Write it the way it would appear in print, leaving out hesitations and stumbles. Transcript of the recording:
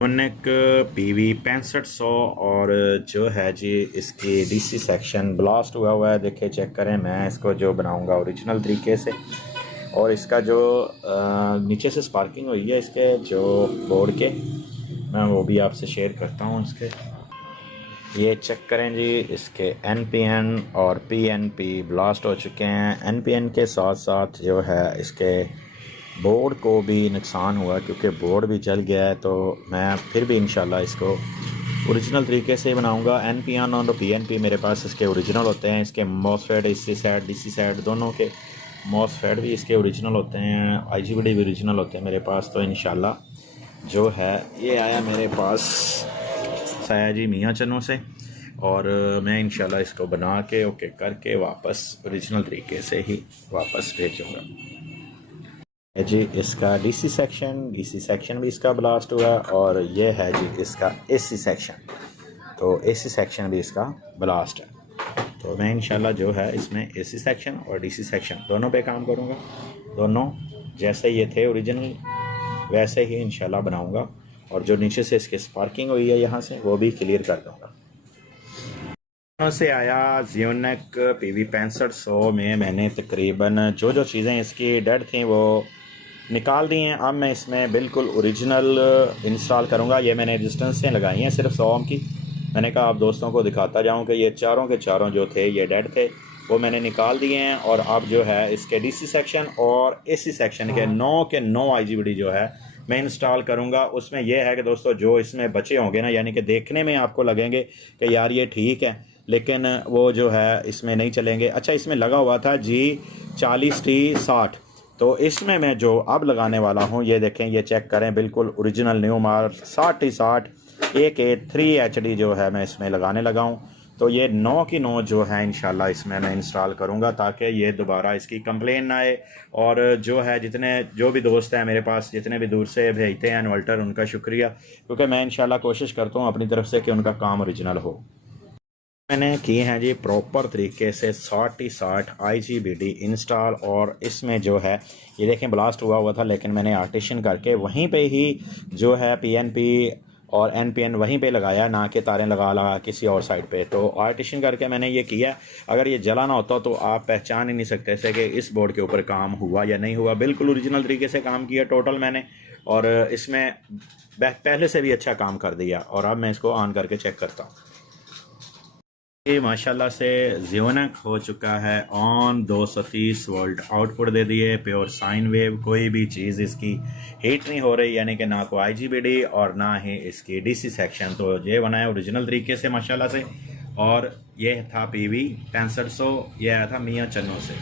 Unique PV 6500 और जो है जी इसकी DC सेक्शन ब्लास्ट हुआ है। देखिए चेक करें, मैं इसको जो बनाऊंगा ओरिजिनल तरीके से। और इसका जो नीचे से स्पार्किंग हुई है इसके जो बोर्ड के, मैं वो भी आपसे शेयर करता हूँ। इसके ये चेक करें जी, इसके NPN और PNP ब्लास्ट हो चुके हैं। NPN के साथ साथ जो है इसके बोर्ड को भी नुकसान हुआ क्योंकि बोर्ड भी जल गया है। तो मैं फिर भी इंशाल्लाह इसको ओरिजिनल तरीके से बनाऊंगा। NPN और PNP मेरे पास इसके ओरिजिनल होते हैं। इसके MOSFET AC side DC side दोनों के मॉसफेट भी इसके ओरिजिनल होते हैं, IGBT भी ओरिजिनल होते हैं मेरे पास। तो इंशाल्लाह जो है ये आया मेरे पास सयाजी मियाँ चन्नों से, और मैं इंशाल्लाह इसको बना के ओके करके वापस ओरिजिनल तरीके से ही वापस भेजूँगा। जी इसका DC सेक्शन भी इसका ब्लास्ट हुआ, और ये है जी इसका AC सेक्शन, तो AC सेक्शन भी इसका ब्लास्ट है। तो मैं इंशाल्लाह जो है इसमें AC सेक्शन और DC सेक्शन दोनों पे काम करूँगा। दोनों जैसे ये थे ओरिजिनल वैसे ही इंशाल्लाह बनाऊँगा, और जो नीचे से इसके स्पार्किंग हुई है यहाँ से वो भी क्लियर कर दूँगा। से आया ज़ियोनिक PV 6500 में मैंने तकरीबन जो चीज़ें इसकी डेड थी वो निकाल दी हैं। अब मैं इसमें बिल्कुल ओरिजिनल इंस्टॉल करूँगा। ये मैंने रेजिस्टेंस से लगाई हैं सिर्फ 100 ओम की। मैंने कहा आप दोस्तों को दिखाता जाऊँ कि ये चारों के चारों जो थे ये डेड थे, वो मैंने निकाल दिए हैं। और अब जो है इसके DC सेक्शन और AC सेक्शन के 9 IGBT जो है मैं इंस्टॉल करूँगा। उसमें यह है कि दोस्तों जो इसमें बचे होंगे ना, यानी कि देखने में आपको लगेंगे कि यार ये ठीक है, लेकिन वो जो है इसमें नहीं चलेंगे। अच्छा, इसमें लगा हुआ था G40T60, तो इसमें मैं जो अब लगाने वाला हूँ ये देखें, ये चेक करें, बिल्कुल ओरिजिनल न्यू मार 60T60 AK3HD जो है मैं इसमें लगाने लगा हूँ। तो ये 9 की 9 जो है इंशाल्लाह इसमें मैं इंस्टॉल करूँगा ताकि ये दोबारा इसकी कंप्लेन ना आए। और जो है जो भी दोस्त हैं मेरे पास, जितने भी दूर से भेजते हैं इन्वर्टर, उनका शुक्रिया, क्योंकि मैं इंशाल्लाह कोशिश करता हूँ अपनी तरफ से कि उनका काम ओरिजिनल हो। मैंने किए हैं जी प्रॉपर तरीके से 60 IGBT इंस्टॉल, और इसमें जो है ये देखें ब्लास्ट हुआ था, लेकिन मैंने आर्टिशन करके वहीं पे ही जो है PNP और NPN वहीं पे लगाया, ना कि तारें लगा किसी और साइड पे। तो आर्टिशन करके मैंने ये किया। अगर ये जला ना होता तो आप पहचान ही नहीं सकते थे कि इस बोर्ड के ऊपर काम हुआ या नहीं हुआ। बिल्कुल ओरिजिनल तरीके से काम किया टोटल मैंने, और इसमें पहले से भी अच्छा काम कर दिया। और अब मैं इसको ऑन करके चेक करता हूँ। ये माशाल्लाह से ज़ियोनिक हो चुका है ऑन। 230 वोल्ट आउटपुट दे दिए, प्योर साइन वेव, कोई भी चीज़ इसकी हीट नहीं हो रही, यानी कि ना कोई IGBT और ना ही इसकी DC सेक्शन। तो ये बनाया ओरिजिनल तरीके से माशाल्लाह से। और ये था PV 6500, ये आया था मियाँ चन्नों से।